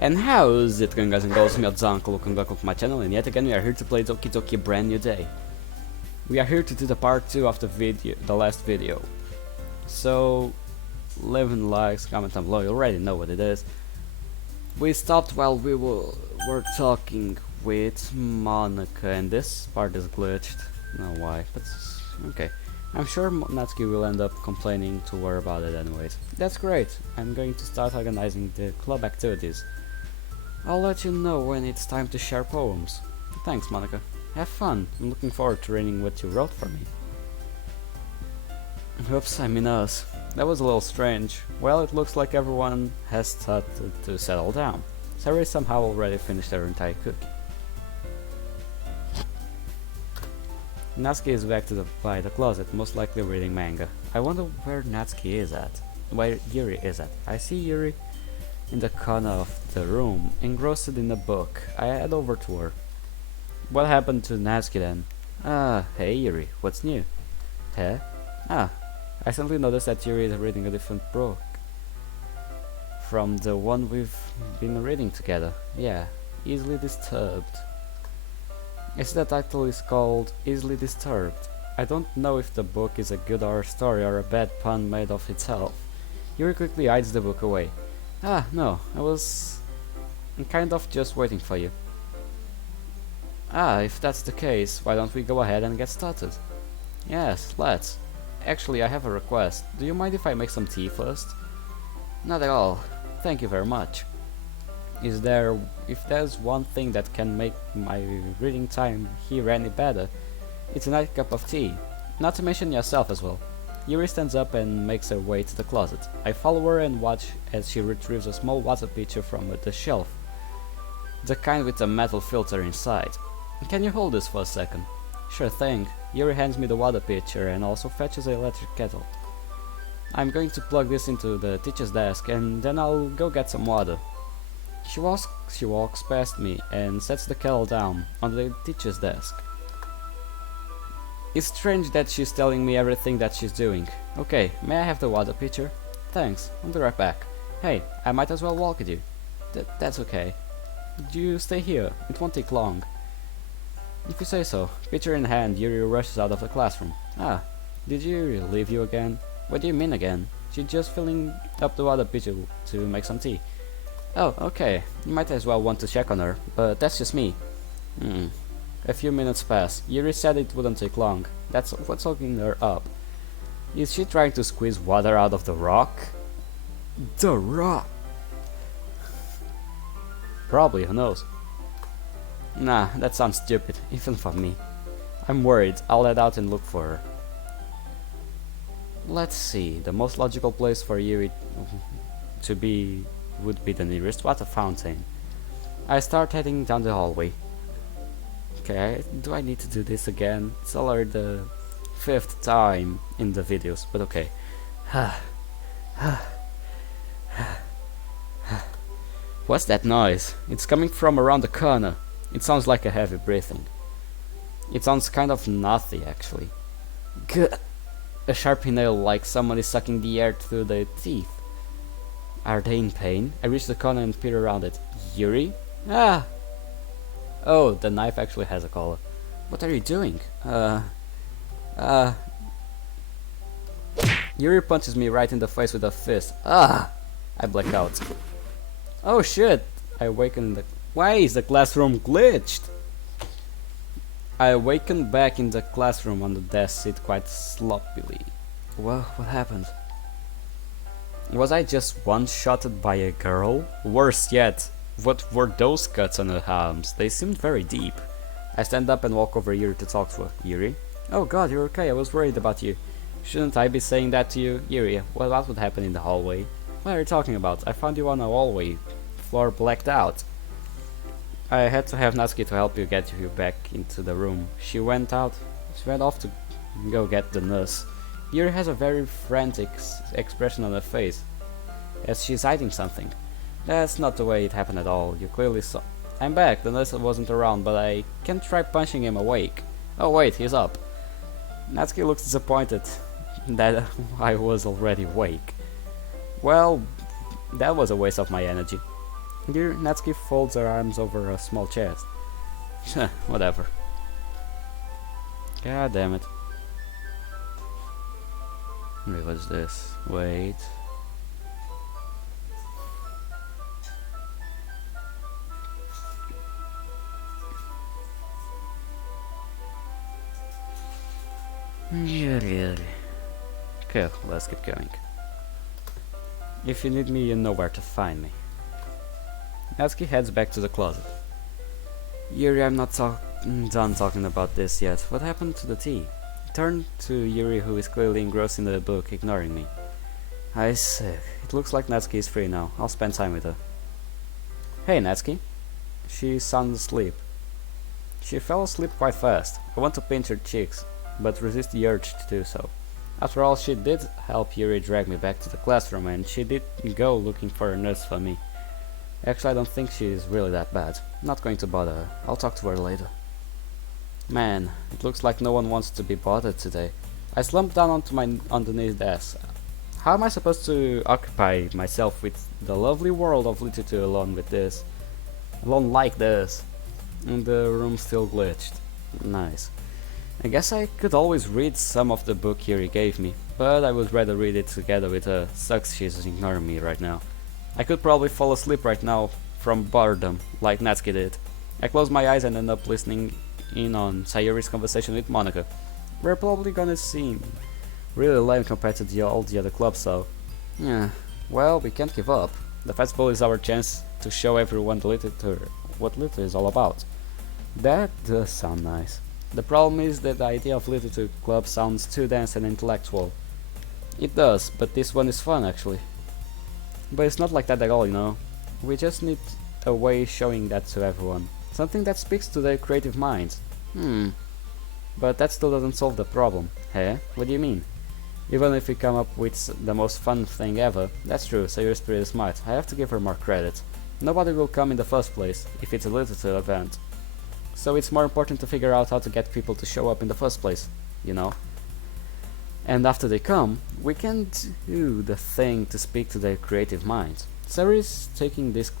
And how is it going, guys and girls? Me, Uncle, welcome back to my channel, and yet again we are here to play Doki Doki brand new day. We are here to do the part 2 of the last video. So, leave likes, comment down below, you already know what it is. We stopped while we were talking with Monica, and this part is glitched. No why, but okay. I'm sure Natsuki will end up complaining to her about it anyways. That's great. I'm going to start organizing the club activities. I'll let you know when it's time to share poems. Thanks, Monica. Have fun. I'm looking forward to reading what you wrote for me. Oops, I mean us. That was a little strange. Well, it looks like everyone has started to settle down. Sari somehow already finished her entire cookie. Natsuki is back by the closet, most likely reading manga. I wonder where Natsuki is at. Where Yuri is at. I see Yuri in the corner of the room, engrossed in a book. I head over to her. What happened to Natsuki then? Hey Yuri, what's new? Huh? I suddenly noticed that Yuri is reading a different book from the one we've been reading together. Yeah, Easily Disturbed. The title is called Easily Disturbed. I don't know if the book is a good horror story or a bad pun made of itself. Yuri quickly hides the book away. No, I was kind of just waiting for you. If that's the case, why don't we go ahead and get started? Yes, let's. Actually, I have a request. Do you mind if I make some tea first? Not at all. Thank you very much. If there's one thing that can make my reading time here any better, it's a nice cup of tea. Not to mention yourself as well. Yuri stands up and makes her way to the closet. I follow her and watch as she retrieves a small water pitcher from the shelf. The kind with a metal filter inside. Can you hold this for a second? Sure thing. Yuri hands me the water pitcher and also fetches an electric kettle. I'm going to plug this into the teacher's desk and then I'll go get some water. She walks past me and sets the kettle down on the teacher's desk. It's strange that she's telling me everything that she's doing. Okay, may I have the water pitcher? Thanks, I'll be right back. Hey, I might as well walk with you. That's okay. You stay here, it won't take long. If you say so. Pitcher in hand, Yuri rushes out of the classroom. Did Yuri leave you again? What do you mean again? She's just filling up the water pitcher to make some tea. Oh, okay. You might as well want to check on her, but that's just me. A few minutes pass. Yuri said it wouldn't take long. That's what's hooking her up. Is she trying to squeeze water out of the rock? The rock? Probably, who knows? Nah, that sounds stupid, even for me. I'm worried. I'll head out and look for her. Let's see. The most logical place for Yuri to be would be the nearest water fountain. I start heading down the hallway. Okay, do I need to do this again? It's already the 5th time in the videos, but okay. What's that noise? It's coming from around the corner. It sounds like a heavy breathing. It sounds kind of naughty, actually. A sharp nail, like someone is sucking the air through their teeth. Are they in pain? I reach the corner and peer around it. Yuri? Oh, the knife actually has a collar. What are you doing? Yuri punches me right in the face with a fist. I black out. Oh shit! I awaken in the... Why is the classroom glitched? I awaken back in the classroom on the desk seat quite sloppily. What happened? Was I just one-shotted by a girl? Worse yet, what were those cuts on her arms? They seemed very deep. I stand up and walk over Yuri to talk to her. Yuri? Oh god, you're okay, I was worried about you. Shouldn't I be saying that to you? Yuri, what would happen in the hallway? What are you talking about? I found you on a hallway. Floor blacked out. I had to have Natsuki to help you get you back into the room. She went off to go get the nurse. Yuri has a very frantic expression on her face, as she's hiding something. That's not the way it happened at all. You clearly saw. I'm back. The nurse wasn't around, but I can try punching him awake. Oh wait, he's up. Natsuki looks disappointed that I was already awake. Well, that was a waste of my energy. Here, Natsuki folds her arms over a small chest. Whatever. God damn it. Wait, what's this? Wait. Okay, let's get going. If you need me, you know where to find me. Natsuki heads back to the closet. Yuri, I'm not done talking about this yet. What happened to the tea? Turn to Yuri, who is clearly engrossed in the book, ignoring me. I see. It looks like Natsuki is free now. I'll spend time with her. Hey, Natsuki. She sounds asleep. She fell asleep quite fast. I want to pinch her cheeks, but resist the urge to do so. After all, she did help Yuri drag me back to the classroom, and she did go looking for a nurse for me. Actually, I don't think she's really that bad. Not going to bother her. I'll talk to her later. Man, it looks like no one wants to be bothered today. I slumped down onto my underneath desk. How am I supposed to occupy myself with the lovely world of literature alone like this? And the room still glitched. Nice. I guess I could always read some of the book Yuri gave me, but I would rather read it together with her. Sucks she's ignoring me right now. I could probably fall asleep right now from boredom, like Natsuki did. I close my eyes and end up listening in on Sayuri's conversation with Monica. We're probably gonna seem really lame compared to all the other clubs, so... Yeah, well, we can't give up. The festival is our chance to show everyone the literature, what literature is all about. That does sound nice. The problem is that the idea of literature club sounds too dense and intellectual. It does, but this one is fun actually. But it's not like that at all, you know. We just need a way showing that to everyone. Something that speaks to their creative minds. But that still doesn't solve the problem. Hey, what do you mean? Even if we come up with the most fun thing ever, that's true, Sayuri's pretty smart. I have to give her more credit. Nobody will come in the first place, if it's a literature event. So it's more important to figure out how to get people to show up in the first place, you know? And after they come, we can do the thing to speak to their creative minds. Sayuri is taking this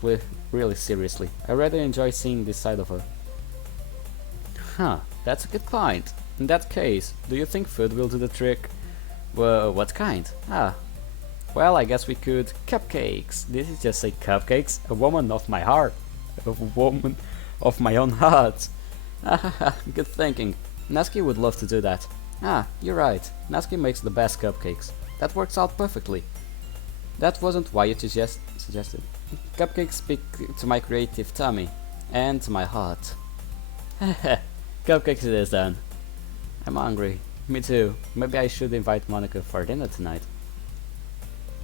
really seriously. I rather enjoy seeing this side of her. Huh, that's a good point. In that case, do you think food will do the trick? Well, what kind? Well, I guess we could... Cupcakes! Did you just say cupcakes? A woman of my heart. A woman of my own heart. Good thinking. Natsuki would love to do that. You're right. Natsuki makes the best cupcakes. That works out perfectly. That wasn't why you suggested. Cupcakes speak to my creative tummy. And to my heart. Cupcakes it is then. I'm hungry. Me too. Maybe I should invite Monica for dinner tonight.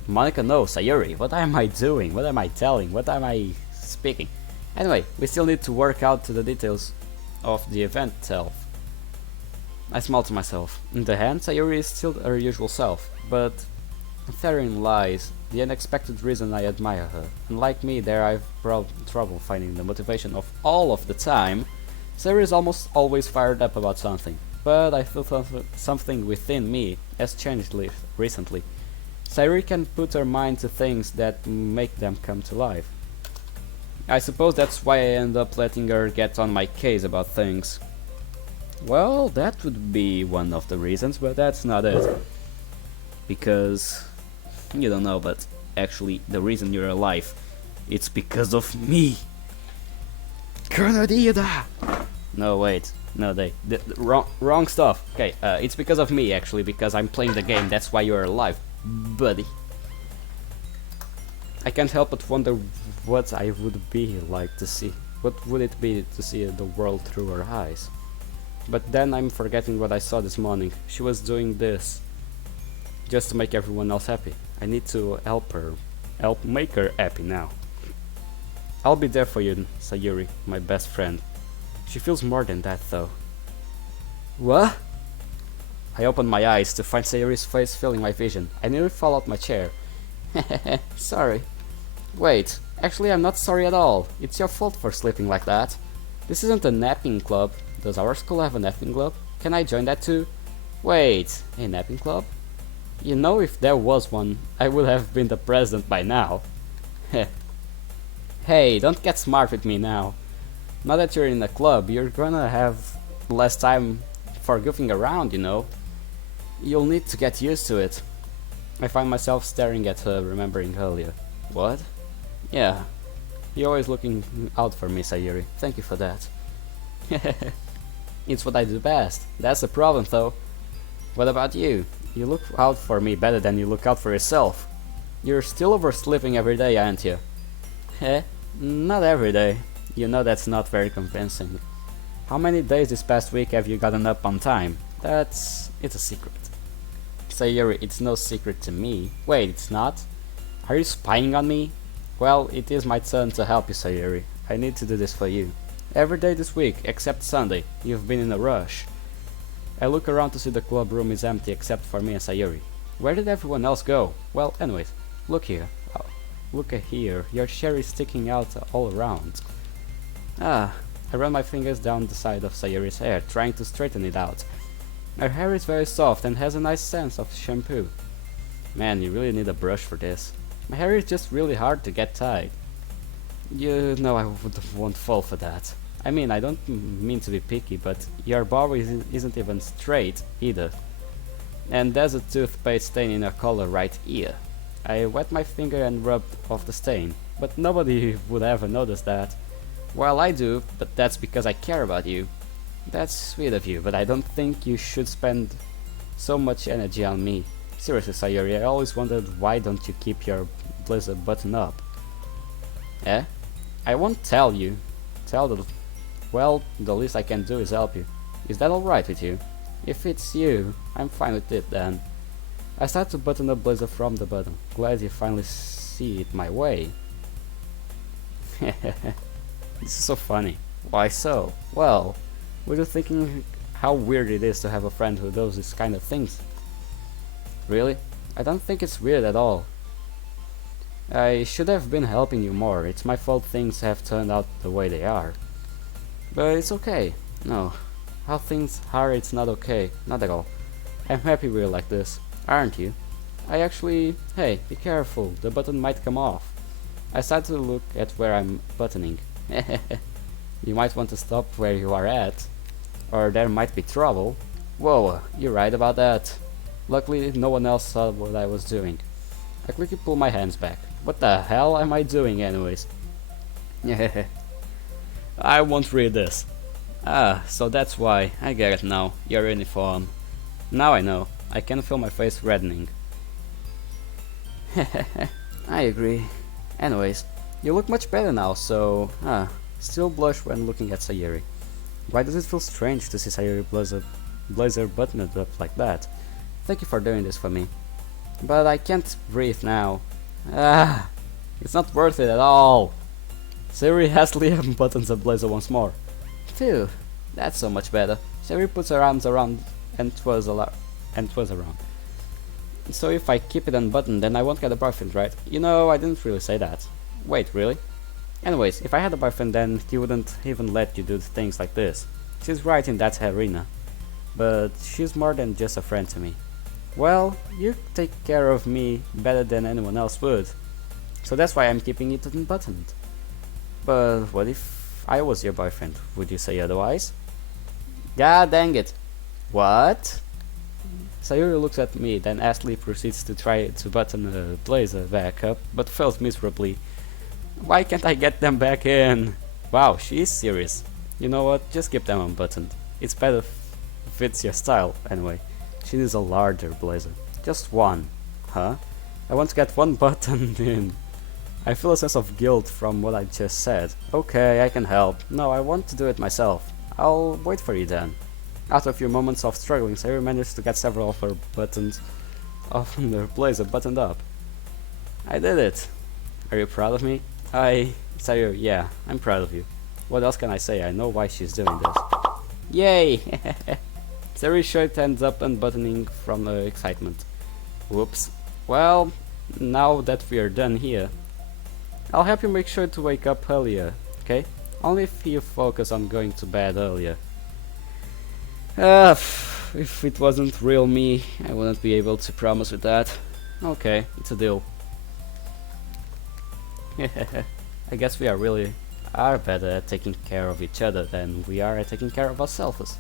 Monica, no, Sayuri. What am I doing? What am I telling? What am I speaking? Anyway, we still need to work out the details of the event itself. I smile to myself. In the end, Sayuri is still her usual self, but therein lies the unexpected reason I admire her. Unlike me, there I've trouble finding the motivation of all of the time. Sayuri is almost always fired up about something, but I feel something within me has changed recently. Sayuri can put her mind to things that make them come to life. I suppose that's why I end up letting her get on my case about things. Well, that would be one of the reasons, but that's not it. Because... you don't know, but actually the reason you're alive, it's because of me! Grenadilla! No, wait. No, wrong stuff. Okay, it's because of me, actually, because I'm playing the game, that's why you're alive, buddy. I can't help but wonder what I would be like to see. What would it be to see the world through her eyes? But then I'm forgetting what I saw this morning. She was doing this just to make everyone else happy. I need to help make her happy now. I'll be there for you, Sayuri, my best friend. She feels more than that, though. What? I opened my eyes to find Sayuri's face filling my vision. I nearly fell out my chair. Sorry. Wait, actually I'm not sorry at all. It's your fault for sleeping like that. This isn't a napping club. Does our school have a napping club? Can I join that too? Wait, a napping club? You know, if there was one, I would have been the president by now. Hey, don't get smart with me now. Now that you're in the club, you're gonna have less time for goofing around, you know. You'll need to get used to it. I find myself staring at her, remembering earlier. What? Yeah. You're always looking out for me, Sayuri. Thank you for that. It's what I do best. That's the problem, though. What about you? You look out for me better than you look out for yourself. You're still oversleeping every day, aren't you? Heh? Not every day. You know that's not very convincing. How many days this past week have you gotten up on time? It's a secret. Sayuri, it's no secret to me. Wait, it's not? Are you spying on me? Well, it is my turn to help you, Sayuri. I need to do this for you. Every day this week, except Sunday, you've been in a rush. I look around to see the club room is empty except for me and Sayuri. Where did everyone else go? Well, anyways, look here. Oh, look at here. Your chair is sticking out all around. Ah, I run my fingers down the side of Sayuri's hair, trying to straighten it out. Her hair is very soft and has a nice sense of shampoo. Man, you really need a brush for this. My hair is just really hard to get tied. You know I won't fall for that. I mean, I don't mean to be picky, but your bow isn't even straight either. And there's a toothpaste stain in your collar right here. I wet my finger and rubbed off the stain, but nobody would ever notice that. Well, I do, but that's because I care about you. That's sweet of you, but I don't think you should spend so much energy on me. Seriously, Sayuri, I always wondered why don't you keep your blazer buttoned up? Eh? I won't tell you. Well, the least I can do is help you. Is that alright with you? If it's you, I'm fine with it then. I start to button the blazer from the bottom. Glad you finally see it my way. This is so funny. Why so? Well, were you thinking how weird it is to have a friend who does this kind of things? Really? I don't think it's weird at all. I should have been helping you more. It's my fault things have turned out the way they are. But it's okay. No. How things are, it's not okay. Not at all. I'm happy we're like this. Aren't you? I actually... Hey, be careful. The button might come off. I start to look at where I'm buttoning. You might want to stop where you are at. Or there might be trouble. Whoa, you're right about that. Luckily, no one else saw what I was doing. I quickly pull my hands back. What the hell am I doing anyways? I won't read this. Ah, so that's why. I get it now. Your uniform. Now I know. I can feel my face reddening. I agree. Anyways, you look much better now, so... still blush when looking at Sayuri. Why does it feel strange to see Sayuri blazer buttoned up like that? Thank you for doing this for me. But I can't breathe now. It's not worth it at all. Sayuri hastily unbuttons the blazer once more. Phew, that's so much better. Sayuri puts her arms around and twirls around. So if I keep it unbuttoned, then I won't get a boyfriend, right? You know, I didn't really say that. Wait, really? Anyways, if I had a boyfriend, then he wouldn't even let you do things like this. She's right in that arena. But she's more than just a friend to me. Well, you take care of me better than anyone else would. So that's why I'm keeping it unbuttoned. But what if I was your boyfriend? Would you say otherwise? God dang it. What? Sayuri looks at me, then hastily proceeds to try to button the blazer back up, but fails miserably. Why can't I get them back in? Wow, she is serious. You know what? Just keep them unbuttoned. It's better fits your style, anyway. She needs a larger blazer. Just one. Huh? I want to get one button in. I feel a sense of guilt from what I just said. Okay, I can help. No, I want to do it myself. I'll wait for you then. After a few moments of struggling, Sayuri managed to get several of her buttons of her blazer buttoned up. I did it. Are you proud of me? Sayuri, yeah, I'm proud of you. What else can I say? I know why she's doing this. Yay! Sayuri's shirt ends up unbuttoning from excitement. Whoops. Well, now that we are done here, I'll help you make sure to wake up earlier, okay? Only if you focus on going to bed earlier. If it wasn't real me, I wouldn't be able to promise with that. Okay, it's a deal. I guess we are better at taking care of each other than we are at taking care of ourselves.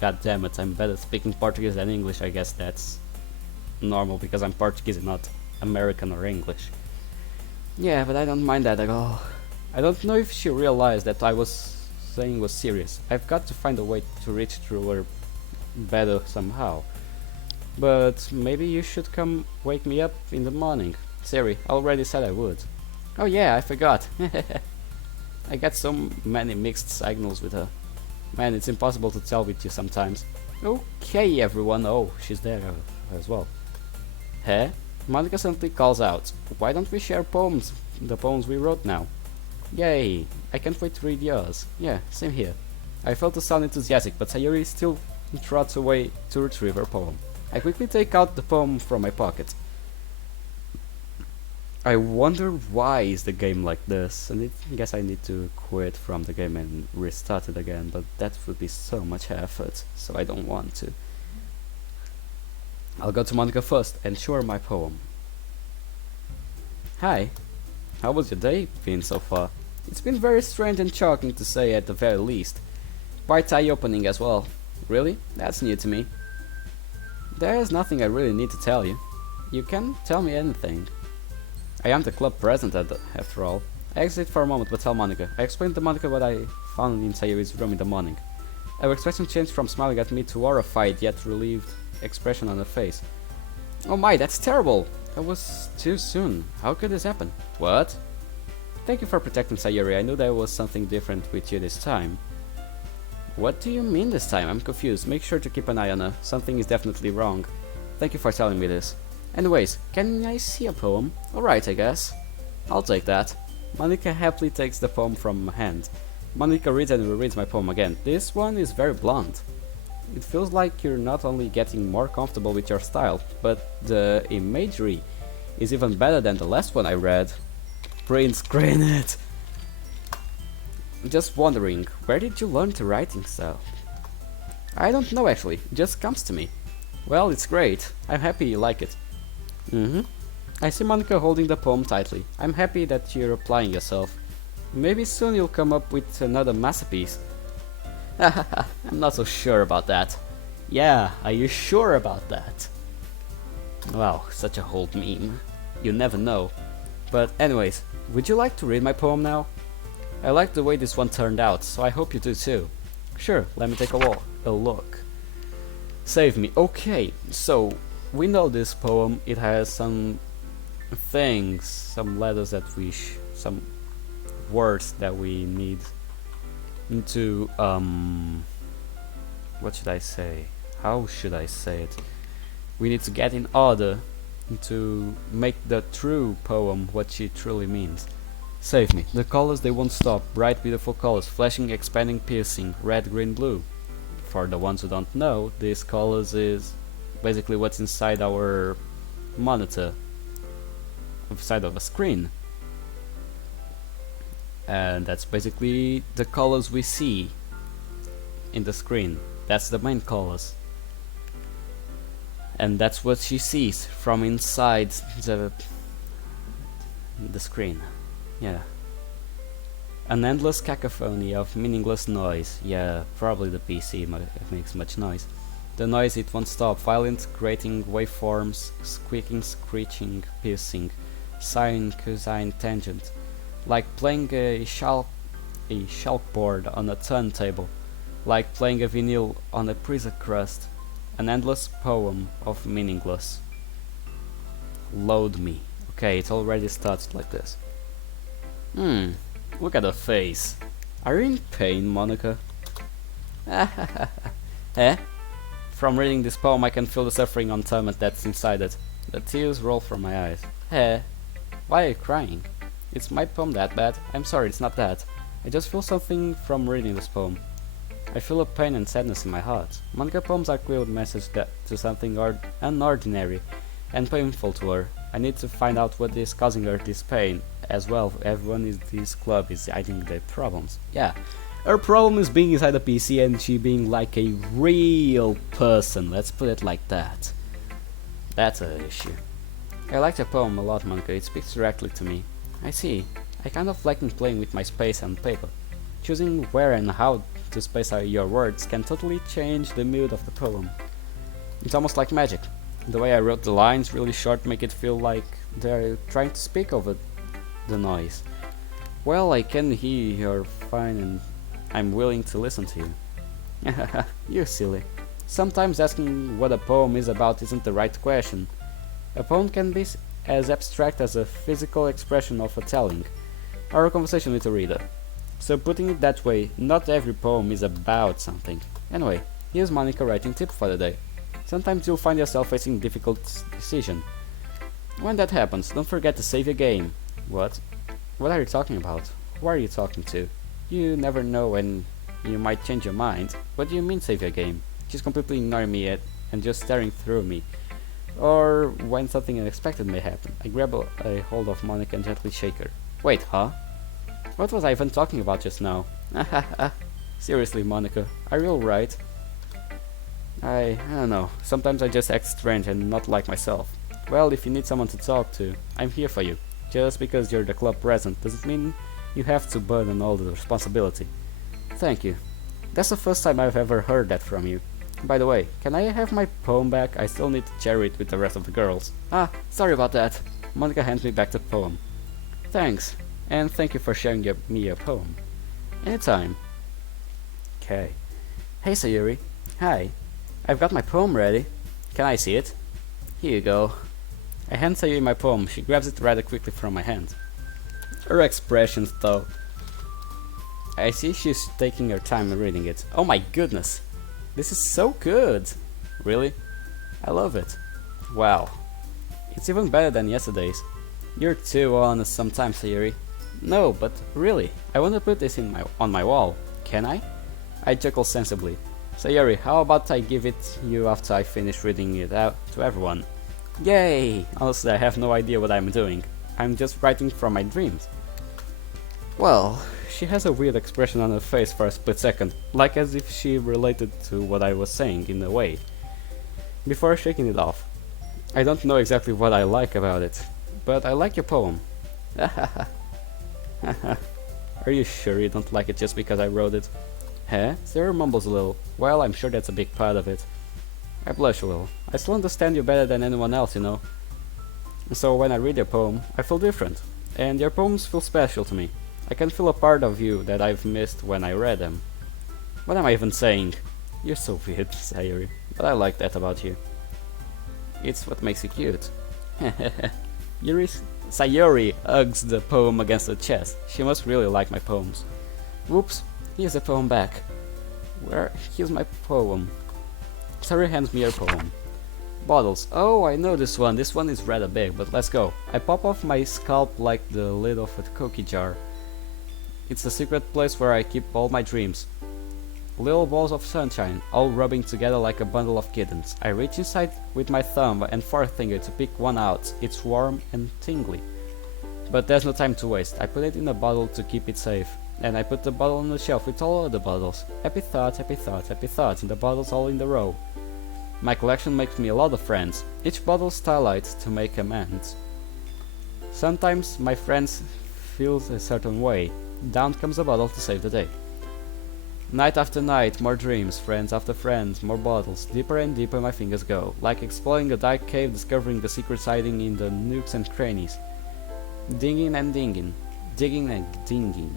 God damn it, I'm better speaking Portuguese than English. I guess that's normal because I'm Portuguese and not American or English. Yeah, but I don't mind that at all. I don't know if she realized that I was saying was serious. I've got to find a way to reach through her better somehow. But maybe you should come wake me up in the morning. Siri, I already said I would. Oh yeah, I forgot. I get so many mixed signals with her. Man, it's impossible to tell with you sometimes. Okay, everyone. Oh, she's there as well. Huh? Monica suddenly calls out. Why don't we share poems? The poems we wrote now. Yay! I can't wait to read yours. Yeah, same here. I felt to sound enthusiastic, but Sayuri still trots away to retrieve her poem. I quickly take out the poem from my pocket. I wonder why is the game like this, and I guess I need to quit from the game and restart it again, but that would be so much effort, so I don't want to. I'll go to Monica first and show her my poem. Hi, how was your day been so far? It's been very strange and shocking to say at the very least. Quite eye-opening as well. Really? That's new to me. There's nothing I really need to tell you. You can tell me anything. I am the club president after all. I exit for a moment but tell Monica. I explained to Monica what I found in Sayuri's room in the morning. Her expression changed from smiling at me to horrified yet relieved expression on her face. Oh my, that's terrible! That was too soon. How could this happen? What? Thank you for protecting Sayuri. I knew there was something different with you this time. What do you mean this time? I'm confused. Make sure to keep an eye on her. Something is definitely wrong. Thank you for telling me this. Anyways, can I see a poem? Alright, I guess. I'll take that. Monica happily takes the poem from my hand. Monica reads and rereads my poem again. This one is very blunt. It feels like you're not only getting more comfortable with your style, but the imagery is even better than the last one I read. Prince Granite! Just wondering, where did you learn to writing style? I don't know actually, it just comes to me. Well, it's great. I'm happy you like it. I see Monica holding the poem tightly. I'm happy that you're applying yourself. Maybe soon you'll come up with another masterpiece. I'm not so sure about that. Yeah, are you sure about that? Wow, such a old meme. You never know. But anyways, would you like to read my poem now? I like the way this one turned out, so I hope you do too. Sure, let me take a look. Save me. Okay, so we know this poem. It has some things, some letters that some words that we need to what should I say? How should I say it? We need to get in order to make the true poem what she truly means. Save me. The colors, they won't stop. Bright, beautiful colors, flashing, expanding, piercing, red, green, blue. For the ones who don't know, these colors is basically what's inside our monitor, inside of a screen. And that's basically the colors we see in the screen. That's the main colors. And that's what she sees from inside the screen. Yeah. An endless cacophony of meaningless noise. Yeah, probably the PC makes much noise. The noise, it won't stop. Violent, grating waveforms, squeaking, screeching, piercing, sine, cosine, tangent. Like playing a chalkboard on a turntable. Like playing a vinyl on a pizza crust. An endless poem of meaningless. Load me. Okay, it already starts like this. Look at her face. Are you in pain, Monica? Eh? From reading this poem I can feel the suffering and torment that's inside it. The tears roll from my eyes. Eh? Why are you crying? It's my poem that bad? I'm sorry, it's not that. I just feel something from reading this poem. I feel a pain and sadness in my heart. Monica poems are clear message to something unordinary and painful to her. I need to find out what is causing her this pain. As well, everyone in this club is hiding their problems. Yeah, her problem is being inside a PC and she being like a real person. Let's put it like that. That's an issue. I like the poem a lot, Monica. It speaks directly to me. I see. I kind of like playing with my space and paper. Choosing where and how to space out your words can totally change the mood of the poem. It's almost like magic. The way I wrote the lines really short make it feel like they're trying to speak over the noise. Well, I can hear you're fine and I'm willing to listen to you. You're silly. Sometimes asking what a poem is about isn't the right question. A poem can be as abstract as a physical expression of a telling, or a conversation with a reader. So putting it that way, not every poem is about something. Anyway, here's Monica writing tip for the day. Sometimes you'll find yourself facing difficult decision. When that happens, don't forget to save your game. What? What are you talking about? Who are you talking to? You never know when you might change your mind. What do you mean save your game? She's completely ignoring me and just staring through me. Or when something unexpected may happen. I grab a hold of Monica and gently shake her. Wait, huh? What was I even talking about just now? Seriously, Monica, are you alright? I don't know. Sometimes I just act strange and not like myself. Well, if you need someone to talk to, I'm here for you. Just because you're the club president doesn't mean you have to burden all the responsibility. Thank you. That's the first time I've ever heard that from you. By the way, can I have my poem back? I still need to share it with the rest of the girls. Ah, sorry about that. Monica hands me back the poem. Thanks, and thank you for sharing me your poem. Anytime. Okay. Hey Sayuri. Hi. I've got my poem ready. Can I see it? Here you go. I hand Sayuri my poem. She grabs it rather quickly from my hand. Her expressions, though. I see she's taking her time reading it. Oh my goodness! This is so good! Really? I love it. Wow. It's even better than yesterday's. You're too honest sometimes, Sayuri. No, but really, I want to put this on my wall. Can I? I chuckle sensibly. Sayuri, how about I give it you after I finish reading it out to everyone? Yay! Honestly, I have no idea what I'm doing. I'm just writing from my dreams. Well, she has a weird expression on her face for a split second, like as if she related to what I was saying in a way. Before shaking it off. I don't know exactly what I like about it, but I like your poem. Are you sure you don't like it just because I wrote it? Huh? Sarah mumbles a little. Well, I'm sure that's a big part of it. I blush a little. I still understand you better than anyone else, you know. So when I read your poem, I feel different. And your poems feel special to me. I can feel a part of you that I've missed when I read them. What am I even saying? You're so weird, Sayuri. But I like that about you. It's what makes you cute. Sayuri hugs the poem against her chest. She must really like my poems. Whoops, here's the poem back. Here's my poem. Sayuri hands me her poem. Bottles. Oh, I know this one. This one is rather big, but let's go. I pop off my scalp like the lid of a cookie jar. It's the secret place where I keep all my dreams. Little balls of sunshine, all rubbing together like a bundle of kittens. I reach inside with my thumb and forefinger to pick one out. It's warm and tingly. But there's no time to waste. I put it in a bottle to keep it safe. And I put the bottle on the shelf with all other bottles. Happy thoughts, happy thoughts, happy thoughts, and the bottles all in the row. My collection makes me a lot of friends. Each bottle starlights to make amends. Sometimes my friends feel a certain way. Down comes a bottle to save the day. Night after night, more dreams, friends after friends, more bottles. Deeper and deeper my fingers go, like exploring a dark cave, discovering the secrets hiding in the nooks and crannies. Dinging and dinging, digging and digging.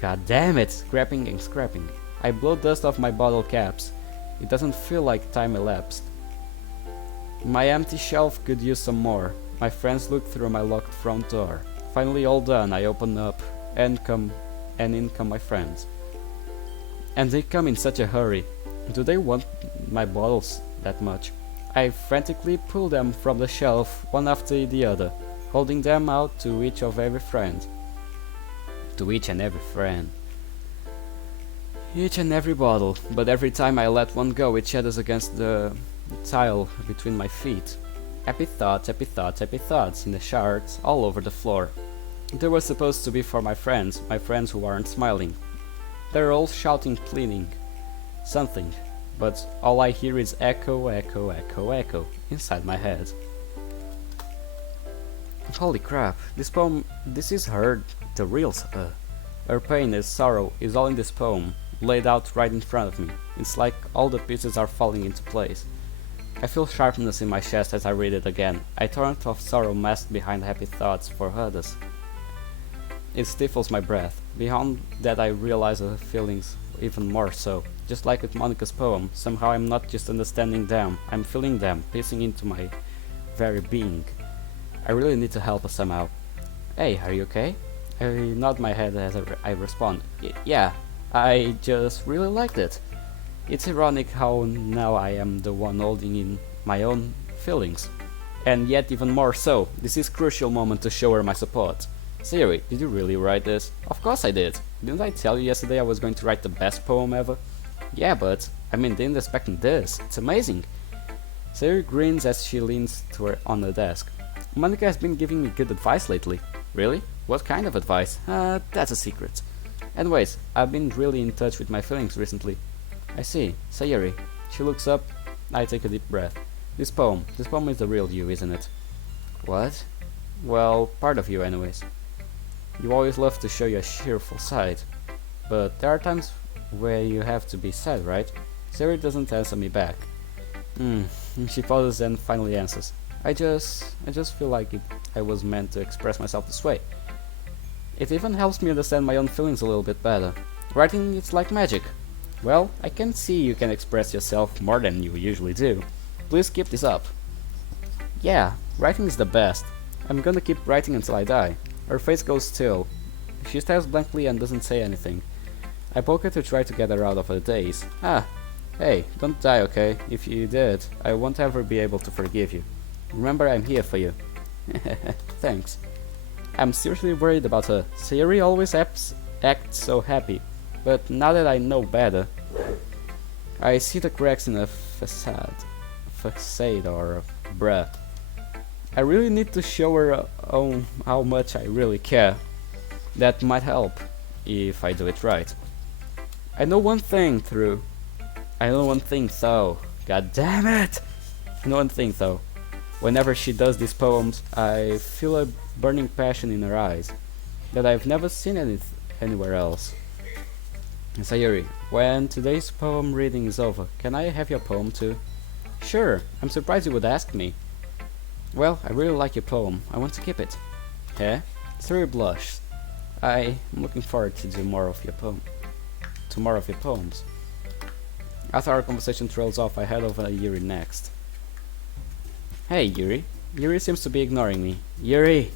God damn it! Scrapping and scrapping. I blow dust off my bottle caps. It doesn't feel like time elapsed. My empty shelf could use some more. My friends look through my locked front door. Finally all done, I open up, and in come my friends. And they come in such a hurry. Do they want my bottles that much? I frantically pull them from the shelf, one after the other, holding them out to each and every friend. Each and every bottle, but every time I let one go it shatters against the tile between my feet. Happy thoughts, happy thoughts, happy thoughts in the shards all over the floor. They were supposed to be for my friends who aren't smiling. They're all shouting, pleading something, but all I hear is echo, echo, echo, echo inside my head. Holy crap, this is the real, her pain and sorrow is all in this poem, laid out right in front of me. It's like all the pieces are falling into place. I feel sharpness in my chest as I read it again, a torrent of sorrow masked behind happy thoughts for others. It stifles my breath. Beyond that I realize the feelings even more so. Just like with Monica's poem, somehow I'm not just understanding them, I'm feeling them, piecing into my very being. I really need to help her somehow. Hey, are you okay? I nod my head as I respond. Yeah, I just really liked it. It's ironic how now I am the one holding in my own feelings. And yet even more so, this is a crucial moment to show her my support. Siri, did you really write this? Of course I did. Didn't I tell you yesterday I was going to write the best poem ever? Yeah, but didn't expecting this. It's amazing. Siri grins as she leans on the desk. Monica has been giving me good advice lately. Really? What kind of advice? That's a secret. Anyways, I've been really in touch with my feelings recently. I see. Sayuri. She looks up. I take a deep breath. This poem is the real you, isn't it? What? Well, part of you anyways. You always love to show your cheerful side. But there are times where you have to be sad, right? Sayuri doesn't answer me back. She pauses and finally answers. I just feel like I was meant to express myself this way. It even helps me understand my own feelings a little bit better. Writing is like magic. Well, I can see you can express yourself more than you usually do. Please keep this up. Yeah, writing is the best. I'm gonna keep writing until I die. Her face goes still. She stares blankly and doesn't say anything. I poke her to try to get her out of her daze. Hey, don't die, okay? If you did, I won't ever be able to forgive you. Remember, I'm here for you. Thanks. I'm seriously worried about her. Sayuri always acts so happy, but now that I know better, I see the cracks in a facade or bruh. I really need to show her how much I really care. That might help, if I do it right. I know one thing though. God damn it! I know one thing though. Whenever she does these poems, I feel a burning passion in her eyes that I've never seen anywhere else. Sayuri, when today's poem reading is over, can I have your poem too? Sure, I'm surprised you would ask me. Well, I really like your poem. I want to keep it. Yeah? Sayuri blushed. I'm looking forward to do more of your poems. After our conversation trails off, I head over to Yuri next. Hey, Yuri. Yuri seems to be ignoring me. Yuri!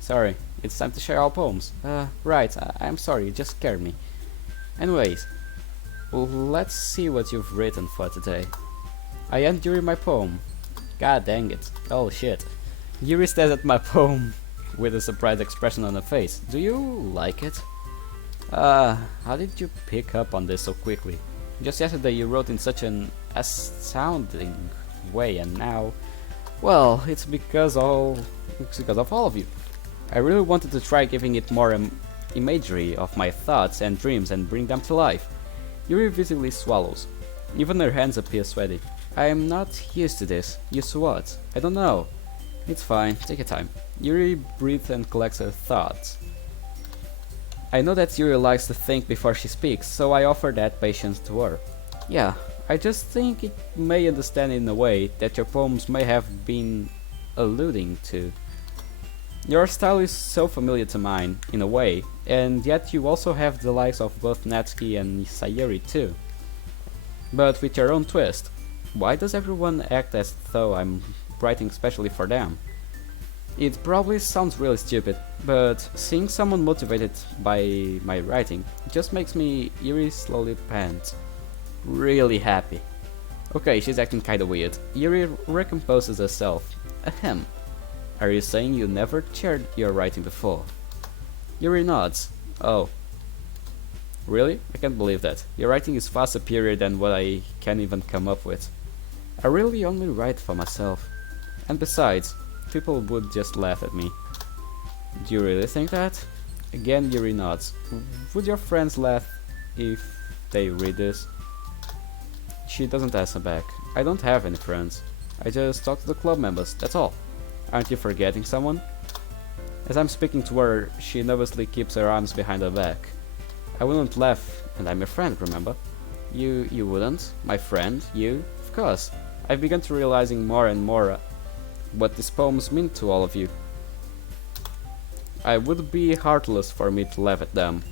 Sorry. It's time to share our poems. Right. I'm sorry. You just scared me. Anyways, let's see what you've written for today. I hand Yuri my poem. God dang it. Oh shit. Yuri stares at my poem with a surprised expression on her face. Do you like it? How did you pick up on this so quickly? Just yesterday you wrote in such an astounding way, and now, well, it's because of all of you. I really wanted to try giving it more imagery of my thoughts and dreams and bring them to life. Yuri visibly swallows. Even her hands appear sweaty. I am not used to this. Used to what? I don't know. It's fine, take your time. Yuri breathes and collects her thoughts. I know that Yuri likes to think before she speaks, so I offer that patience to her. Yeah, I just think it may understand in a way that your poems may have been alluding to. Your style is so familiar to mine, in a way, and yet you also have the likes of both Natsuki and Sayuri too. But with your own twist. Why does everyone act as though I'm writing specially for them? It probably sounds really stupid, but seeing someone motivated by my writing just makes me Yuri slowly pant. Really happy. Okay, she's acting kinda weird. Yuri recomposes herself. Ahem. Are you saying you never shared your writing before? Yuri nods. Oh. Really? I can't believe that. Your writing is far superior than what I can even come up with. I really only write for myself. And besides, people would just laugh at me. Do you really think that? Again, Yuri nods. Would your friends laugh if they read this? She doesn't answer back. I don't have any friends. I just talk to the club members, that's all. Aren't you forgetting someone? As I'm speaking to her, she nervously keeps her arms behind her back. I wouldn't laugh, and I'm your friend, remember? You wouldn't? My friend? You? Of course. I've begun to realizing more and more what these poems mean to all of you. I would be heartless for me to laugh at them.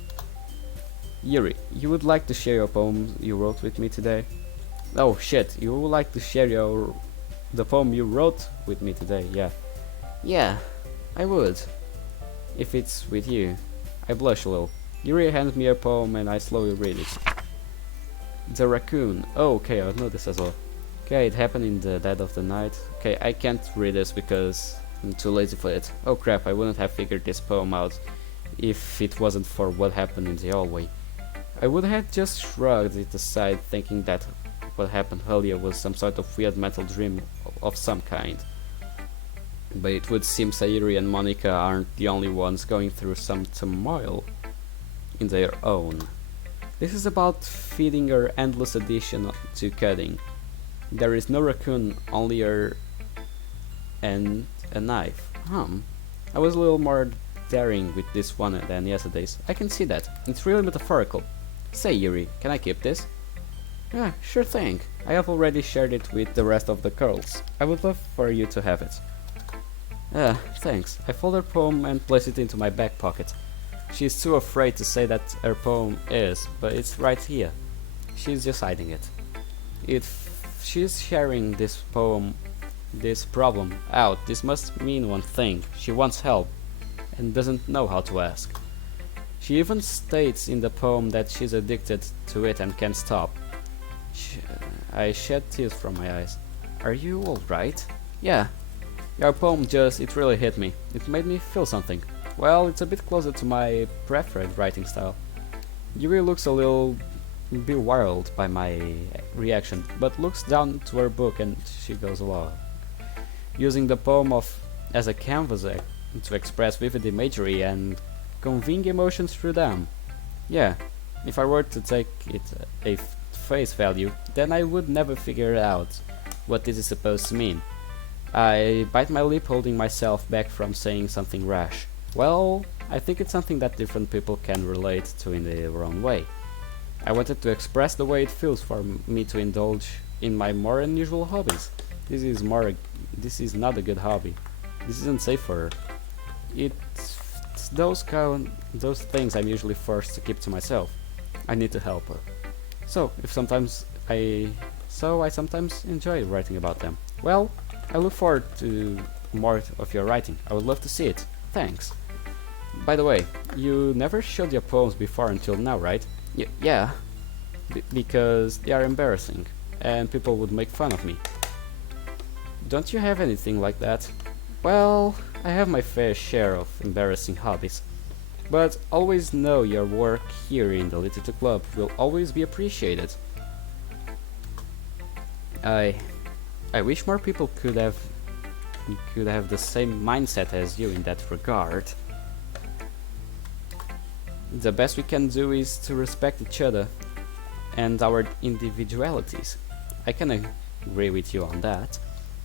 Yuri, you would like to share your poem you wrote with me today? Oh shit, you would like to share the poem you wrote with me today, yeah. Yeah, I would. If it's with you. I blush a little. Yuri hands me a poem and I slowly read it. The raccoon. Oh, okay, I know this as well. Okay, it happened in the dead of the night. Okay, I can't read this because I'm too lazy for it. Oh crap, I wouldn't have figured this poem out if it wasn't for what happened in the hallway. I would have just shrugged it aside, thinking that what happened earlier was some sort of weird mental dream of some kind. But it would seem Sayuri and Monica aren't the only ones going through some turmoil in their own. This is about feeding her endless addiction to cutting. There is no raccoon, only her and a knife. I was a little more daring with this one than yesterday's. I can see that. It's really metaphorical. Say, Yuri, can I keep this? Yeah, sure thing. I have already shared it with the rest of the girls. I would love for you to have it. Thanks. I fold her poem and place it into my back pocket. She's too afraid to say that her poem is, but it's right here. She's just hiding it. If she's sharing this problem out, this must mean one thing. She wants help and doesn't know how to ask. She even states in the poem that she's addicted to it and can't stop. I shed tears from my eyes. Are you alright? Yeah. Your poem it really hit me. It made me feel something. Well, it's a bit closer to my preferred writing style. Yuri looks a little bewildered by my reaction, but looks down to her book and she goes along, using the poem as a canvas to express vivid imagery and conveying emotions through them. Yeah, if I were to take it a face value, then I would never figure out what this is supposed to mean. I bite my lip, holding myself back from saying something rash. Well, I think it's something that different people can relate to in their own way. I wanted to express the way it feels for me to indulge in my more unusual hobbies. This is not a good hobby. This isn't safe for her. It's those things I'm usually forced to keep to myself. I need to help her. So I sometimes enjoy writing about them. Well, I look forward to more of your writing. I would love to see it. Thanks. By the way, you never showed your poems before until now, right? Yeah. Because they are embarrassing, and people would make fun of me. Don't you have anything like that? Well, I have my fair share of embarrassing hobbies. But always know your work here in the Literature Club will always be appreciated. I wish more people could have the same mindset as you in that regard. The best we can do is to respect each other and our individualities. I can agree with you on that.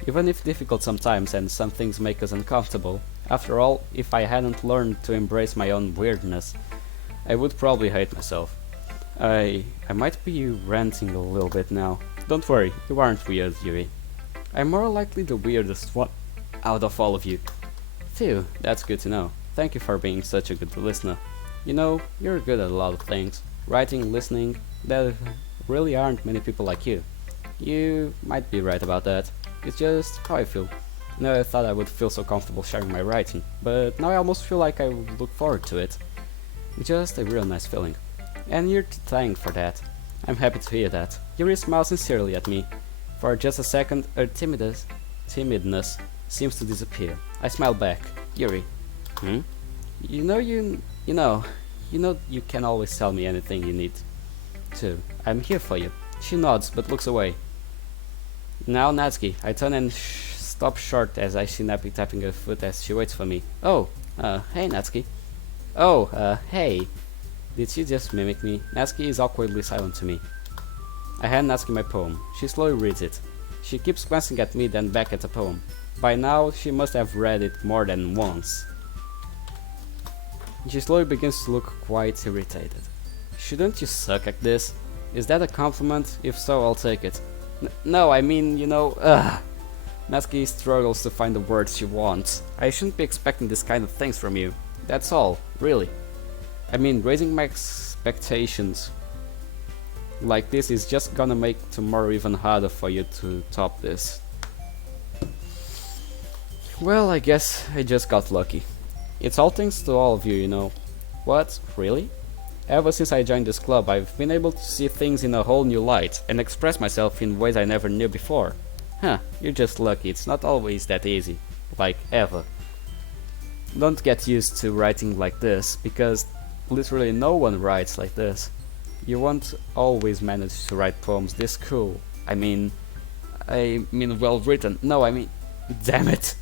Even if difficult sometimes and some things make us uncomfortable. After all, if I hadn't learned to embrace my own weirdness, I would probably hate myself. I might be ranting a little bit now. Don't worry, you aren't weird, Yuri. I'm more likely the weirdest one out of all of you. Phew, that's good to know. Thank you for being such a good listener. You know, you're good at a lot of things. Writing, listening, there really aren't many people like you. You might be right about that. It's just how I feel. Never thought I would feel so comfortable sharing my writing, but now I almost feel like I would look forward to it. It's just a real nice feeling. And you're to thank for that. I'm happy to hear that. Yuri smiles sincerely at me. For just a second, her timidness seems to disappear. I smile back. Yuri. You know you can always tell me anything you need to. I'm here for you. She nods, but looks away. Now Natsuki. I turn and stop short as I see Nappy tapping her foot as she waits for me. Oh, hey Natsuki. Oh, hey. Did she just mimic me? Natsuki is awkwardly silent to me. I hand Natsuki my poem. She slowly reads it. She keeps glancing at me, then back at the poem. By now, she must have read it more than once. She slowly begins to look quite irritated. Shouldn't you suck at this? Is that a compliment? If so, I'll take it. No, I mean, you know, Natsuki struggles to find the words she wants. I shouldn't be expecting this kind of things from you. That's all, really. I mean, raising my expectations like this is just gonna make tomorrow even harder for you to top this. Well, I guess I just got lucky. It's all thanks to all of you, you know. What? Really? Ever since I joined this club, I've been able to see things in a whole new light and express myself in ways I never knew before. Huh, you're just lucky. It's not always that easy. Like, ever. Don't get used to writing like this, because literally no one writes like this. You won't always manage to write poems this cool. I mean well written. No, I mean, damn it.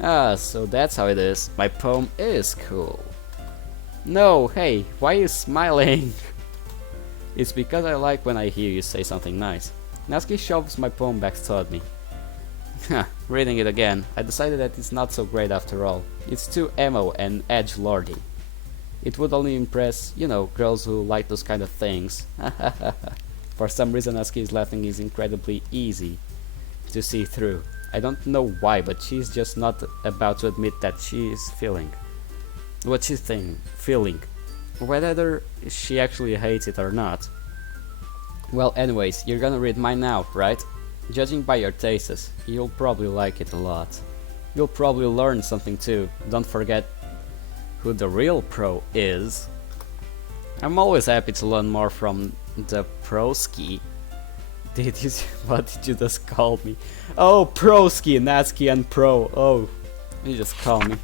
Ah, so that's how it is. My poem is cool. No, hey, why are you smiling? It's because I like when I hear you say something nice. Natsuki shoves my poem back toward me. Reading it again, I decided that it's not so great after all. It's too emo and edgelordy. It would only impress, you know, girls who like those kind of things. For some reason, Natsuki's laughing is incredibly easy to see through. I don't know why, but she's just not about to admit that she's feeling what she's feeling, whether she actually hates it or not. Well, anyways, you're gonna read mine now, right? Judging by your tastes, you'll probably like it a lot. You'll probably learn something too. Don't forget who the real pro is. I'm always happy to learn more from the broski. What did you just call me? Oh, broski, Natsuki and pro. Oh, you just call me.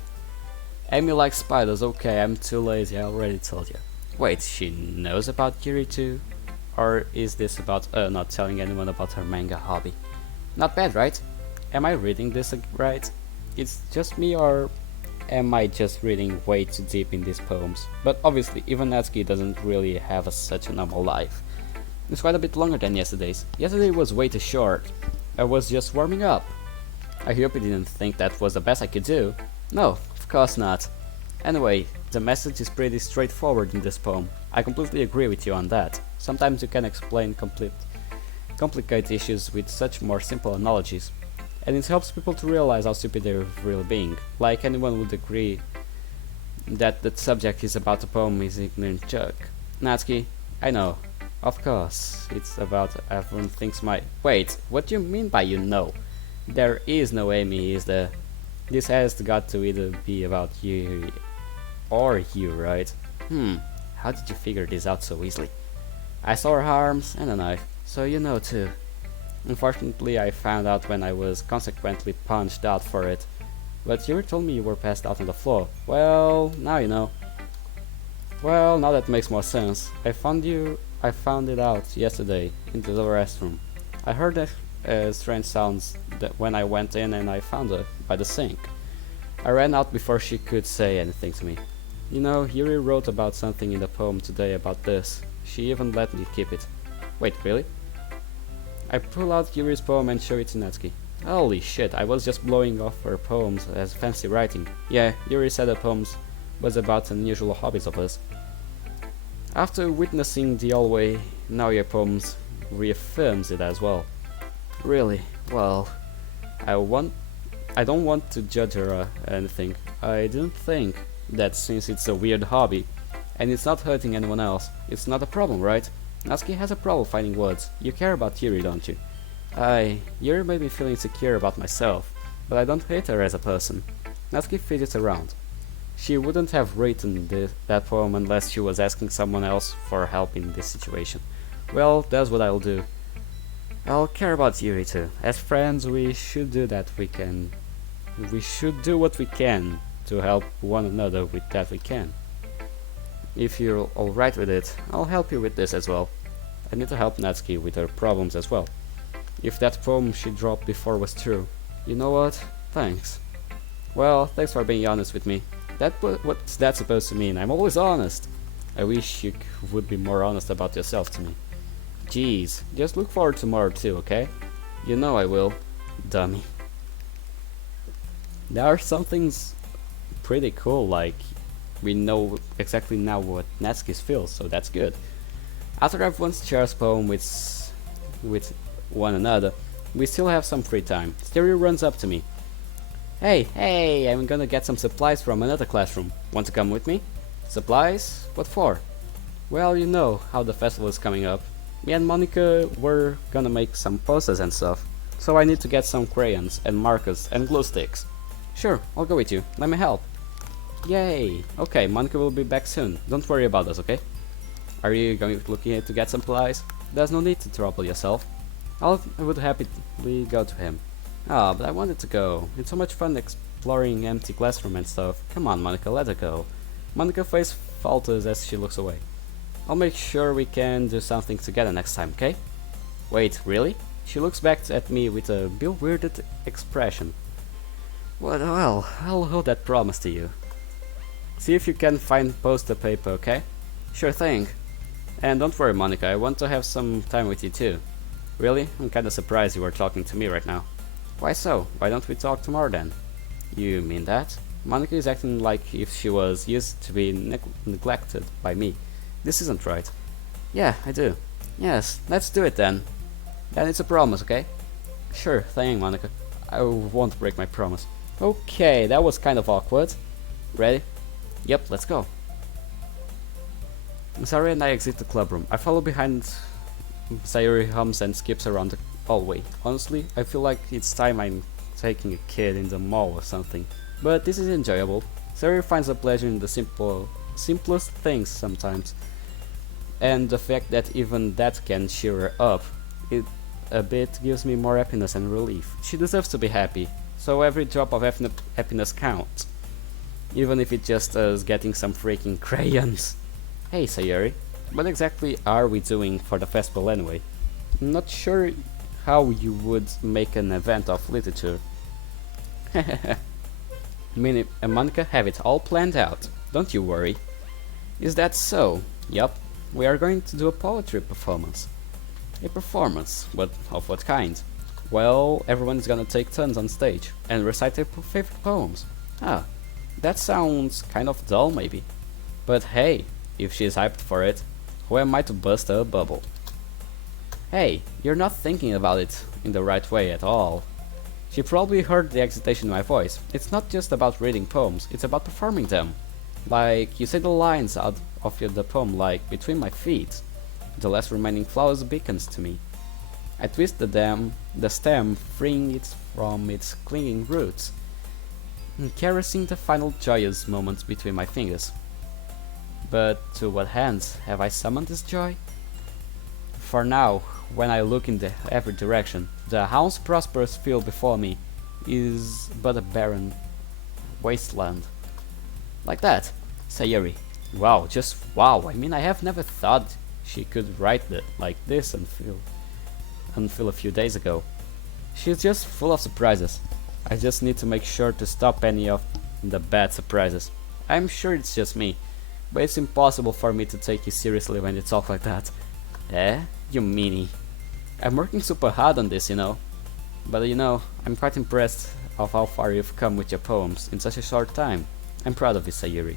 Amy likes spiders. Okay, I'm too lazy. I already told you. Wait, she knows about Yuri too? Or is this about not telling anyone about her manga hobby? Not bad, right? Am I reading this right? It's just me, or am I just reading way too deep in these poems? But obviously, even Natsuki doesn't really have such a normal life. It's quite a bit longer than yesterday's. Yesterday was way too short. I was just warming up. I hope you didn't think that was the best I could do. No, of course not. Anyway, the message is pretty straightforward in this poem. I completely agree with you on that. Sometimes you can explain complicate issues with such more simple analogies, and it helps people to realize how stupid they're really being. Like anyone would agree that the subject is about the poem is ignorant joke. Natsuki, I know. Of course, it's about everyone thinks my— Wait, what do you mean by you know? There is no Amy, is there? This has got to either be about you or you, right? How did you figure this out so easily? I saw her arms and a knife, so you know too. Unfortunately, I found out when I was consequently punched out for it. But you told me you were passed out on the floor. Well, now you know. Well, now that makes more sense. I found it out yesterday in the restroom. I heard strange sounds when I went in, and I found her by the sink. I ran out before she could say anything to me. You know, Yuri wrote about something in the poem today about this. She even let me keep it. Wait, really? I pull out Yuri's poem and show it to Natsuki. Holy shit, I was just blowing off her poems as fancy writing. Yeah, Yuri said her poems was about unusual hobbies of hers. After witnessing the hallway, now your poems reaffirms it as well. Really? Well, I don't want to judge her or anything. I didn't think that since it's a weird hobby, and it's not hurting anyone else, it's not a problem, right? Natsuki has a problem finding words. You care about Yuri, don't you? Yuri made me feel insecure about myself, but I don't hate her as a person. Natsuki fidgets around. She wouldn't have written that poem unless she was asking someone else for help in this situation. Well, that's what I'll do. I'll care about Yuri too. As friends, we should do we should do what we can to help one another with that we can. If you're alright with it, I'll help you with this as well. I need to help Natsuki with her problems as well. If that poem she dropped before was true. You know what? Thanks. Well, thanks for being honest with me. What's that supposed to mean? I'm always honest. I wish you would be more honest about yourself to me. Jeez, just look forward to tomorrow too, okay? You know I will. Dummy. There are some things pretty cool, like we know exactly now what Natsuki's feels, so that's good. After everyone shares poem with one another, we still have some free time. Stereo runs up to me. Hey, I'm gonna get some supplies from another classroom. Want to come with me? Supplies? What for? Well, you know how the festival is coming up. Me and Monica were gonna make some posters and stuff. So I need to get some crayons and markers and glue sticks. Sure, I'll go with you. Let me help. Yay! Okay, Monica will be back soon. Don't worry about us, okay? Are you looking to get some supplies? There's no need to trouble yourself. I would happily go to him. Ah, but I wanted to go. It's so much fun exploring empty classroom and stuff. Come on, Monica, let her go. Monica's face falters as she looks away. I'll make sure we can do something together next time, okay? Wait, really? She looks back at me with a bewildered expression. Well, I'll hold that promise to you. See if you can find poster paper, okay? Sure thing. And don't worry, Monica, I want to have some time with you too. Really? I'm kinda surprised you were talking to me right now. Why so? Why don't we talk tomorrow then? You mean that? Monica is acting like if she was used to be neglected by me. This isn't right. Yeah, I do. Yes, let's do it then. Then it's a promise, okay? Sure thing, Monica. I won't break my promise. Okay, that was kind of awkward. Ready? Yep, let's go. Sayuri and I exit the clubroom. I follow behind. Sayuri hums and skips around the hallway. Honestly, I feel like it's time I'm taking a kid in the mall or something. But this is enjoyable. Sayuri finds a pleasure in the simplest things sometimes. And the fact that even that can cheer her up a bit gives me more happiness and relief. She deserves to be happy, so every drop of happiness counts. Even if it's just us getting some freaking crayons. Hey Sayuri, what exactly are we doing for the festival anyway? I'm not sure how you would make an event of literature. Me and Monica have it all planned out, don't you worry. Is that so? Yup, we are going to do a poetry performance. A performance? Of what kind? Well, everyone's gonna take turns on stage and recite their favorite poems. Ah, that sounds kind of dull maybe. But hey, if she's hyped for it, who am I to bust her bubble? Hey, you're not thinking about it in the right way at all. She probably heard the excitation in my voice. It's not just about reading poems, it's about performing them. Like, you say the lines out of the poem like, between my feet. The last remaining flowers beckons to me. I twist the stem, freeing it from its clinging roots, and caressing the final joyous moments between my fingers. But to what hands have I summoned this joy? For now, when I look in every direction, the once prosperous field before me is but a barren wasteland. Like that, Sayuri. Wow, just wow. I mean, I have never thought she could write like this until a few days ago. She's just full of surprises. I just need to make sure to stop any of the bad surprises. I'm sure it's just me, but it's impossible for me to take you seriously when you talk like that. Eh? You meanie. I'm working super hard on this, you know. But you know, I'm quite impressed of how far you've come with your poems in such a short time. I'm proud of you, Sayuri.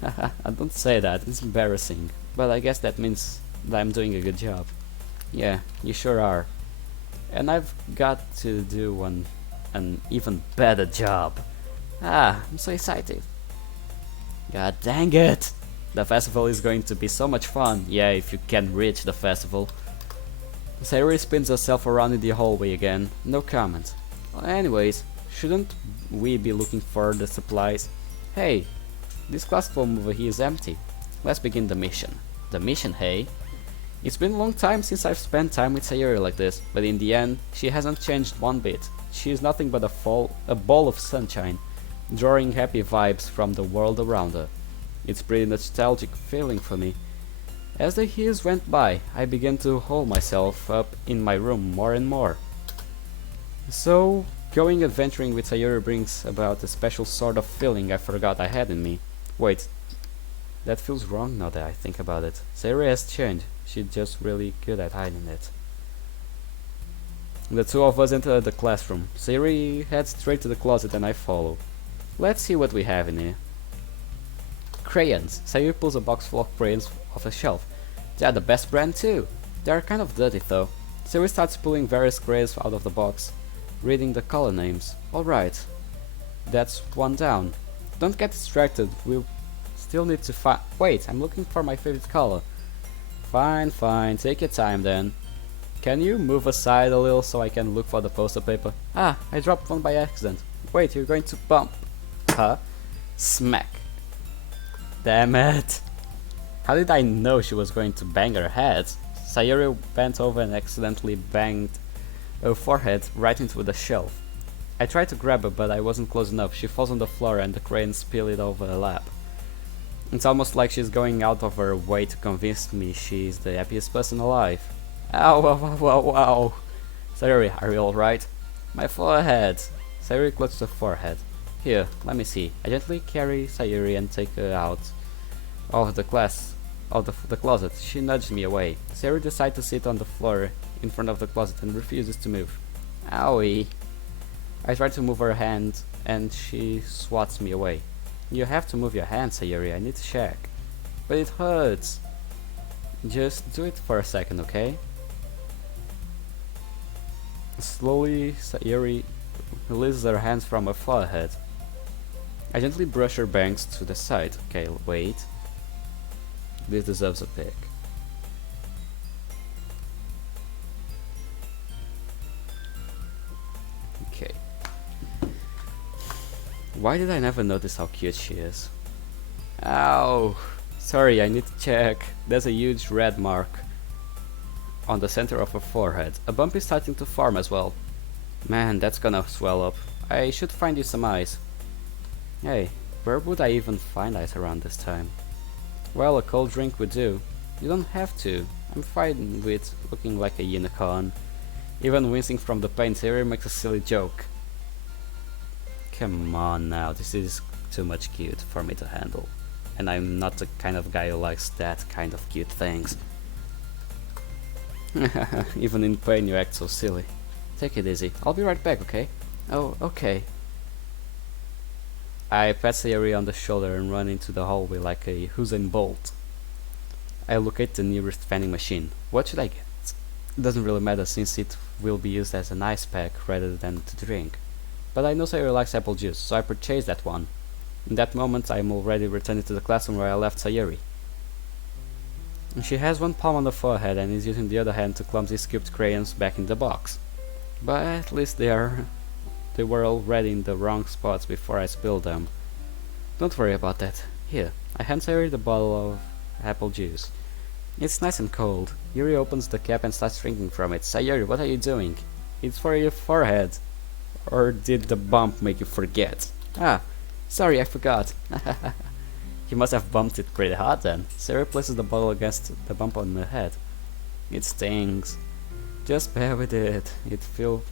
Haha, I don't say that, it's embarrassing. But I guess that means that I'm doing a good job. Yeah, you sure are. And I've got to do an even better job. Ah, I'm so excited. God dang it! The festival is going to be so much fun. Yeah, if you can reach the festival. Sayuri spins herself around in the hallway again. No comment. Well, anyways, shouldn't we be looking for the supplies? Hey, this classroom over here is empty. Let's begin the mission. The mission, hey? It's been a long time since I've spent time with Sayuri like this, but in the end, she hasn't changed one bit. She is nothing but a ball of sunshine, drawing happy vibes from the world around her. It's pretty nostalgic feeling for me. As the years went by, I began to hold myself up in my room more and more. So, going adventuring with Sayuri brings about a special sort of feeling I forgot I had in me. Wait, that feels wrong now that I think about it. Sayuri has changed. She's just really good at hiding it. The two of us enter the classroom. Sayuri heads straight to the closet and I follow. Let's see what we have in here. Crayons. Sayuri pulls a box full of crayons off a shelf. They are the best brand too. They are kind of dirty though. Sayuri starts pulling various crayons out of the box, reading the color names. Alright, that's one down. Don't get distracted, we'll still need to find— wait, I'm looking for my favorite color. Fine, fine, take your time then. Can you move aside a little so I can look for the poster paper? Ah, I dropped one by accident. Wait, you're going to bump. Huh? Smack. Damn it. How did I know she was going to bang her head? Sayuri bent over and accidentally banged her forehead right into the shelf. I tried to grab her, but I wasn't close enough. She falls on the floor and the crayons spill it over her lap. It's almost like she's going out of her way to convince me she's the happiest person alive. Ow, wow, wow, wow, wow. Sayuri, are you alright? My forehead. Sayuri clutched her forehead. Here, let me see. I gently carry Sayuri and take her out of the closet. She nudged me away. Sayuri decides to sit on the floor in front of the closet and refuses to move. Owie. I try to move her hand and she swats me away. You have to move your hand, Sayuri. I need to check. But it hurts. Just do it for a second, okay? Slowly, Sayuri releases her hands from her forehead. I gently brush her bangs to the side. Okay, wait. This deserves a pick. Okay. Why did I never notice how cute she is? Ow! Sorry, I need to check. There's a huge red mark on the center of her forehead. A bump is starting to form as well. Man, that's gonna swell up. I should find you some eyes. Hey, where would I even find eyes around this time? Well, a cold drink would do. You don't have to. I'm fine with looking like a unicorn. Even wincing from the pain, Sayuri makes a silly joke. Come on now, this is too much cute for me to handle. And I'm not the kind of guy who likes that kind of cute things. Even in pain you act so silly. Take it easy. I'll be right back, okay? Oh, okay. I pat Sayuri on the shoulder and run into the hallway like a Usain Bolt. I locate the nearest vending machine. What should I get? It doesn't really matter since it will be used as an ice pack rather than to drink. But I know Sayuri likes apple juice, so I purchase that one. In that moment I am already returning to the classroom where I left Sayuri. She has one palm on the forehead and is using the other hand to clumsily scoop crayons back in the box. But at least they were already in the wrong spots before I spilled them. Don't worry about that. Here, I hand Sayuri the bottle of apple juice. It's nice and cold. Yuri opens the cap and starts drinking from it. Sayuri, what are you doing? It's for your forehead. Or did the bump make you forget? Ah, sorry, I forgot. You must have bumped it pretty hard then. Sayuri places the bottle against the bump on her head. It stings. Just bear with it. It will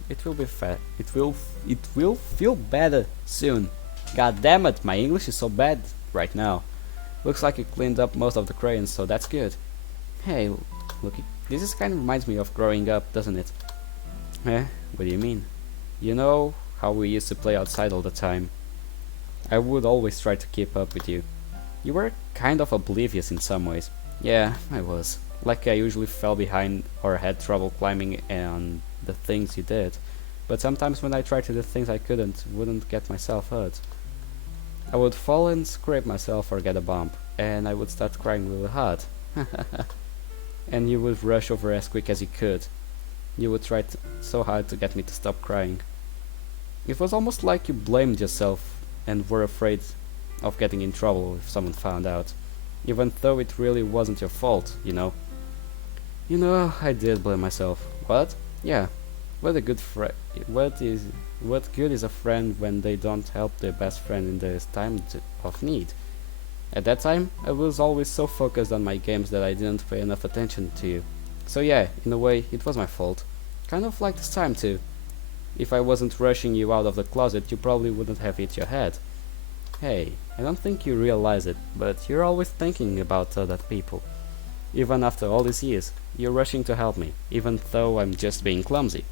feel better soon. God damn it, my English is so bad right now. Looks like you cleaned up most of the crayons, so that's good. Hey, looky, this kind of reminds me of growing up, doesn't it? Eh? What do you mean? You know how we used to play outside all the time. I would always try to keep up with you. You were kind of oblivious in some ways. Yeah, I was. Like I usually fell behind or had trouble climbing on the things you did. But sometimes when I tried to do things I wouldn't get myself hurt. I would fall and scrape myself or get a bump, and I would start crying really hard. And you would rush over as quick as you could. You would try so hard to get me to stop crying. It was almost like you blamed yourself and were afraid of getting in trouble if someone found out. Even though it really wasn't your fault, you know. You know, I did blame myself. What? Yeah. What good is a friend when they don't help their best friend in their time of need? At that time, I was always so focused on my games that I didn't pay enough attention to you. So yeah, in a way, it was my fault. Kind of like this time too. If I wasn't rushing you out of the closet, you probably wouldn't have hit your head. Hey, I don't think you realize it, but you're always thinking about other people. Even after all these years, you're rushing to help me, even though I'm just being clumsy.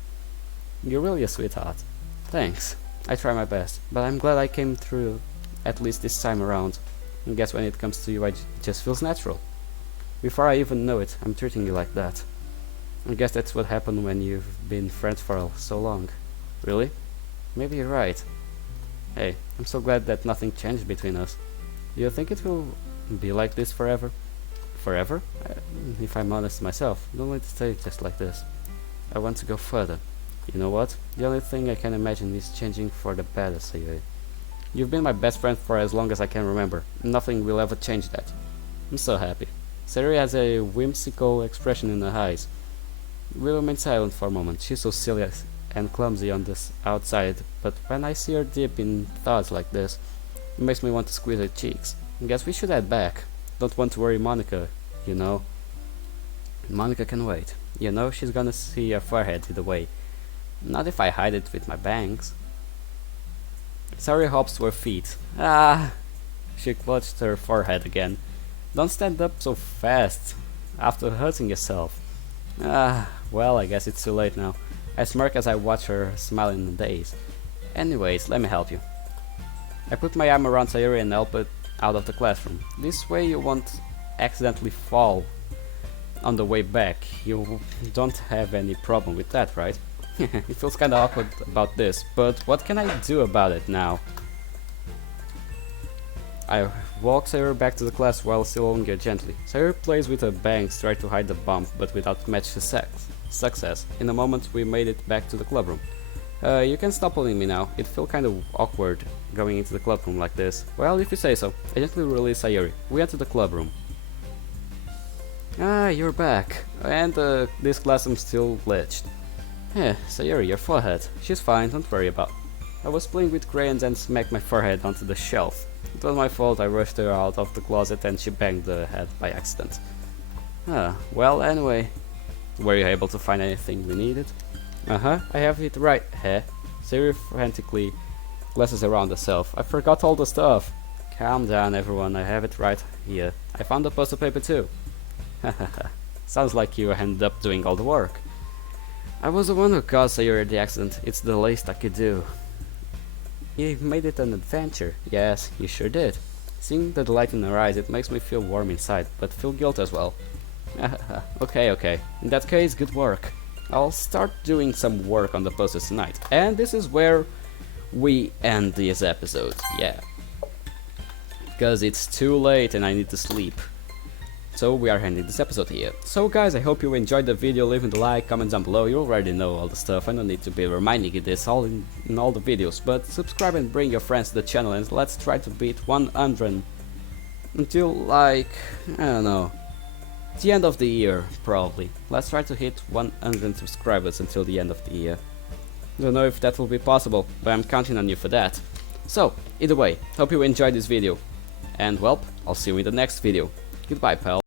You're really a sweetheart. Thanks. I try my best, but I'm glad I came through at least this time around. And guess when it comes to you, it just feels natural. Before I even know it, I'm treating you like that. I guess that's what happened when you've been friends for so long. Really? Maybe you're right. Hey, I'm so glad that nothing changed between us. Do you think it will be like this forever? Forever? If I'm honest myself, don't want to stay just like this. I want to go further. You know what? The only thing I can imagine is changing for the better, Sayuri. You've been my best friend for as long as I can remember. Nothing will ever change that. I'm so happy. Sayuri has a whimsical expression in her eyes. We remain silent for a moment. She's so silly and clumsy on this outside, but when I see her deep in thoughts like this, it makes me want to squeeze her cheeks. I guess we should head back. Don't want to worry Monica, you know. Monica can wait. You know, she's gonna see her forehead either way. Not if I hide it with my bangs. Sayuri hops to her feet. Ah! She clutched her forehead again. Don't stand up so fast, after hurting yourself. Ah, well, I guess it's too late now. I smirk as I watch her smile in a daze. Anyways, let me help you. I put my arm around Sayuri and help it out of the classroom. This way you won't accidentally fall on the way back. You don't have any problem with that, right? It feels kinda awkward about this, but what can I do about it now? I walk Sayuri back to the class while still holding her gently. Sayuri plays with her bangs, trying to hide the bump, but without much success. In a moment we made it back to the clubroom. You can stop pulling me now. It feels kind of awkward going into the clubroom like this. Well, if you say so. I gently release Sayuri. We enter the clubroom. Ah, you're back. And this classroom still glitched. Yeah, Sayuri, your forehead. She's fine, don't worry about. I was playing with crayons and smacked my forehead onto the shelf. It was my fault. I rushed her out of the closet and she banged the head by accident. Ah, well, anyway. Were you able to find anything we needed? Uh-huh, I have it right here. Sayuri frantically glances around herself. I forgot all the stuff. Calm down, everyone. I have it right here. I found the poster paper too. Hahaha. Sounds like you ended up doing all the work. I was the one who caused Sayuri the accident. It's the least I could do. You made it an adventure. Yes, you sure did. Seeing the delight in her eyes, it makes me feel warm inside, but feel guilt as well. Okay. In that case, good work. I'll start doing some work on the posters tonight. And this is where we end this episode. Yeah. Because it's too late and I need to sleep. So we are ending this episode here. So guys, I hope you enjoyed the video. Leave a like, comment down below. You already know all the stuff. I don't need to be reminding you this all in all the videos. But subscribe and bring your friends to the channel and let's try to beat 100 until like, I don't know, the end of the year probably. Let's try to hit 100 subscribers until the end of the year. Don't know if that will be possible, but I'm counting on you for that. So, either way, hope you enjoyed this video. And well, I'll see you in the next video. Goodbye, pal.